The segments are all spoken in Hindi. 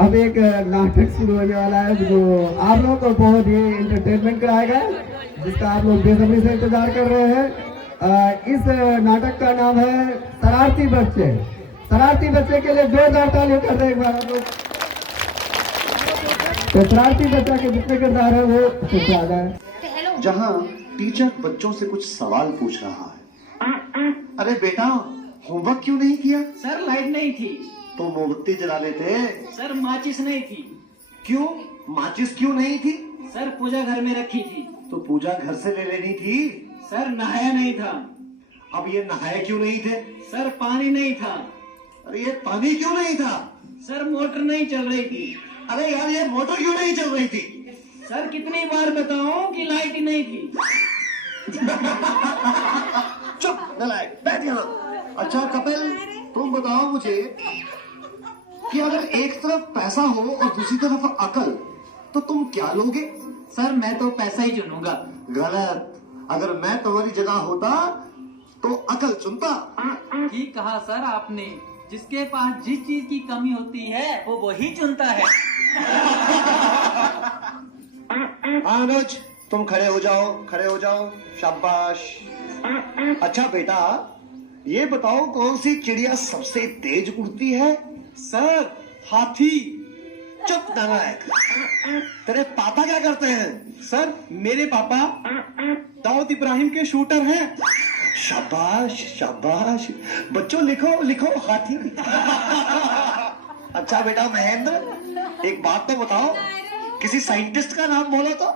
अब एक नाटक शुरू होने वाला है जो आप लोगों को बहुत ही इंटरटेनमेंट कराएगा, जिसका आप लोग बेसब्री से इंतजार कर रहे हैं। इस नाटक का नाम है शरारती बच्चे। शरारती बच्चे के लिए जोरदार तालियां कर रहे हैं एक बार आप लोग। तो शरारती बच्चा के जितने किरदार है वो सबसे ज्यादा है। जहाँ टीचर बच्चों से कुछ सवाल पूछ रहा है। अरे बेटा, होमवर्क क्यों नहीं किया? सर लाइट नहीं थी। तो मोमबत्ती जला लेते। सर माचिस नहीं थी। क्यों? माचिस क्यों नहीं थी? सर पूजा घर में रखी थी। तो पूजा घर से ले लेनी थी। सर नहाया नहीं था। अब ये नहाए क्यों नहीं थे? सर पानी नहीं था। अरे ये पानी क्यों नहीं था? सर मोटर नहीं चल रही थी। अरे यार, ये मोटर क्यों नहीं चल रही थी? सर कितनी बार बताऊं कि लाइट ही नहीं थी। चुप नलायक, बैठ यहाँ। अच्छा कपिल, तुम बताओ मुझे कि अगर एक तरफ पैसा हो और दूसरी तरफ अकल, तो तुम क्या लोगे? सर मैं तो पैसा ही चुनूंगा। गलत। अगर मैं तुम्हारी जगह होता तो अकल चुनता। ठीक कहा सर आपने। जिसके पास जिस चीज की कमी होती है वो वही चुनता है। अनुज, तुम खड़े हो जाओ, खड़े हो जाओ। शाबाश। अच्छा बेटा, ये बताओ कौन सी चिड़िया सबसे तेज उड़ती है? सर हाथी। चुप नालायक। तेरे पापा क्या करते हैं? सर मेरे पापा दाऊद इब्राहिम के शूटर हैं। शाबाश शाबाश। बच्चों लिखो लिखो, हाथी। अच्छा बेटा महेंद्र, एक बात तो बताओ, किसी साइंटिस्ट का नाम बोलो तो।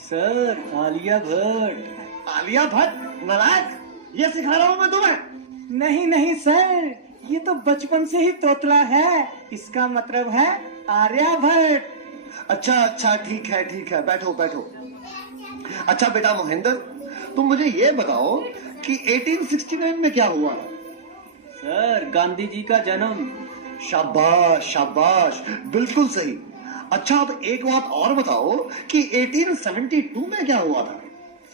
सर आलिया भट्ट। आलिया भट्ट? नालायक, ये सिखा रहा हूं मैं तुम्हें। नहीं नहीं सर, ये तो बचपन से ही तोतला है। इसका मतलब है आर्यभट्ट। अच्छा अच्छा, ठीक है, बैठो बैठो। अच्छा बेटा महेंद्र, तुम मुझे ये बताओ कि 1869 में क्या हुआ? सर गांधी जी का जन्म। शाबाश शाबाश, बिल्कुल सही। अच्छा अब एक बात और बताओ कि 1872 में क्या हुआ था?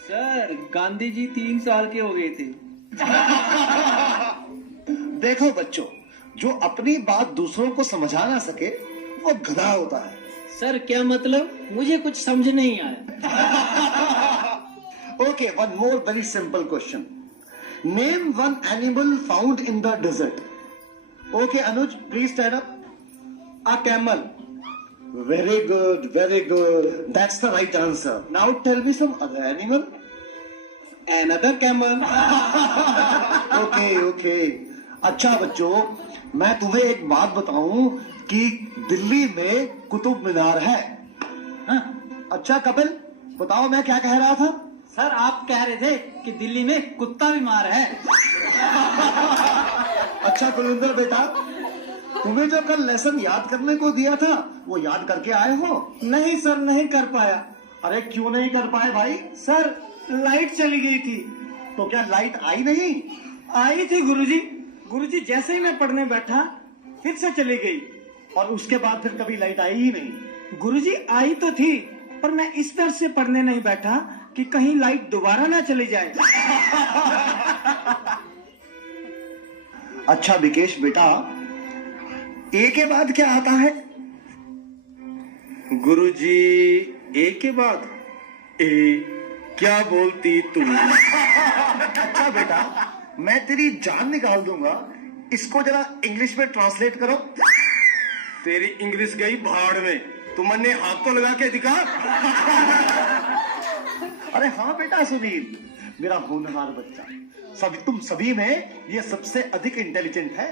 सर गांधी जी 3 साल के हो गए थे। देखो बच्चों, जो अपनी बात दूसरों को समझा ना सके वो गधा होता है। सर क्या मतलब? मुझे कुछ समझ नहीं आया। Okay, one more very simple question. Name one animal found in the desert. Okay Anuj, please stand up. A camel. Very good, that's the right answer. Now tell me some other animal. Another camel। Okay. अच्छा बच्चों, मैं तुम्हें एक बात बताऊं कि दिल्ली में कुतुब मीनार है। हाँ? अच्छा कपिल, बताओ मैं क्या कह रहा था? सर आप कह रहे थे कि दिल्ली में कुत्ता बीमार है। अच्छा कुलिंदर बेटा, तुम्हें जो कल लेसन याद करने को दिया था वो याद करके आए हो? नहीं सर, नहीं कर पाया। अरे क्यों नहीं कर पाए भाई? सर लाइट चली गई थी। तो क्या लाइट आई नहीं? आई थी गुरुजी। गुरुजी जैसे ही मैं पढ़ने बैठा फिर से चली गई। और उसके बाद फिर कभी लाइट आई ही नहीं? गुरुजी आई तो थी, पर मैं इस तरह से पढ़ने नहीं बैठा कि कहीं लाइट दोबारा ना चली जाए। अच्छा विकेश बेटा, ए के बाद क्या आता है? गुरुजी, ए के बाद ए, क्या बोलती तू? अच्छा बेटा, मैं तेरी जान निकाल दूंगा। इसको जरा इंग्लिश में ट्रांसलेट करो। तेरी इंग्लिश गई भाड़ में। तुमने हाथ तो लगा के दिखा। अरे हाँ बेटा सुनील, मेरा होनहार बच्चा। तुम सभी में ये सबसे अधिक इंटेलिजेंट है।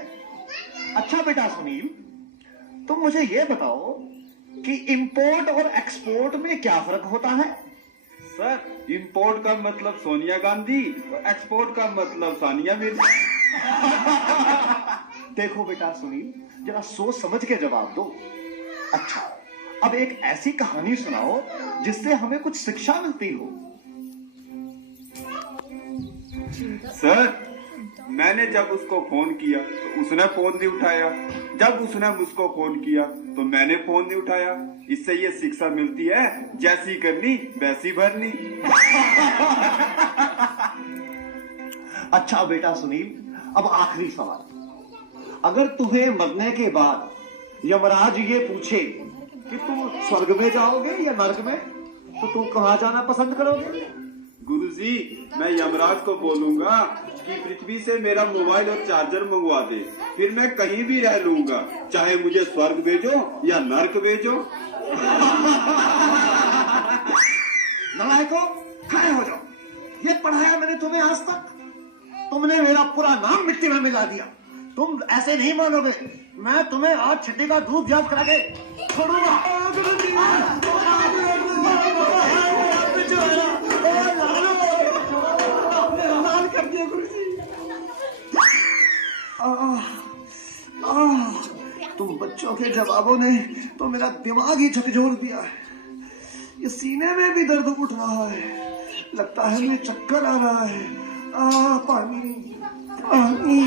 अच्छा बेटा सुनील, तुम मुझे ये बताओ कि इंपोर्ट और एक्सपोर्ट में क्या फर्क होता है? सर, इंपोर्ट का मतलब सोनिया गांधी और एक्सपोर्ट का मतलब सानिया मिर्जा। देखो बेटा सुनील, जरा सोच समझ के जवाब दो। अच्छा, अब एक ऐसी कहानी सुनाओ जिससे हमें कुछ शिक्षा मिलती हो। सर, मैंने जब उसको फोन किया तो उसने फोन नहीं उठाया। जब उसने मुझको फोन किया तो मैंने फोन नहीं उठाया। इससे ये शिक्षा मिलती है, जैसी करनी वैसी भरनी। अच्छा बेटा सुनील, अब आखिरी सवाल। अगर तुम्हें मरने के बाद यमराज ये पूछे कि तुम स्वर्ग में जाओगे या नर्क में, तो तुम कहाँ जाना पसंद करोगे? गुरुजी, मैं यमराज को बोलूंगा कि पृथ्वी से मेरा मोबाइल और चार्जर मंगवा दे, फिर मैं कहीं भी रह लूंगा, चाहे मुझे स्वर्ग भेजो या नर्क भेजो। नलायकों, खड़े हो जाओ। ये पढ़ाया मैंने तुम्हें आज तक? तुमने मेरा पूरा नाम मिट्टी में मिला दिया। तुम ऐसे नहीं मानोगे, मैं तुम्हें आज छठी का दूध जाप करा के छोड़ूंगा। लाल कर दिया गुरुजी। तुम बच्चों के जवाबों ने तो मेरा दिमाग ही झकझोर दिया है। ये सीने में भी दर्द उठ रहा है, लगता है मुझे चक्कर आ रहा है। पानी पानी, पानी।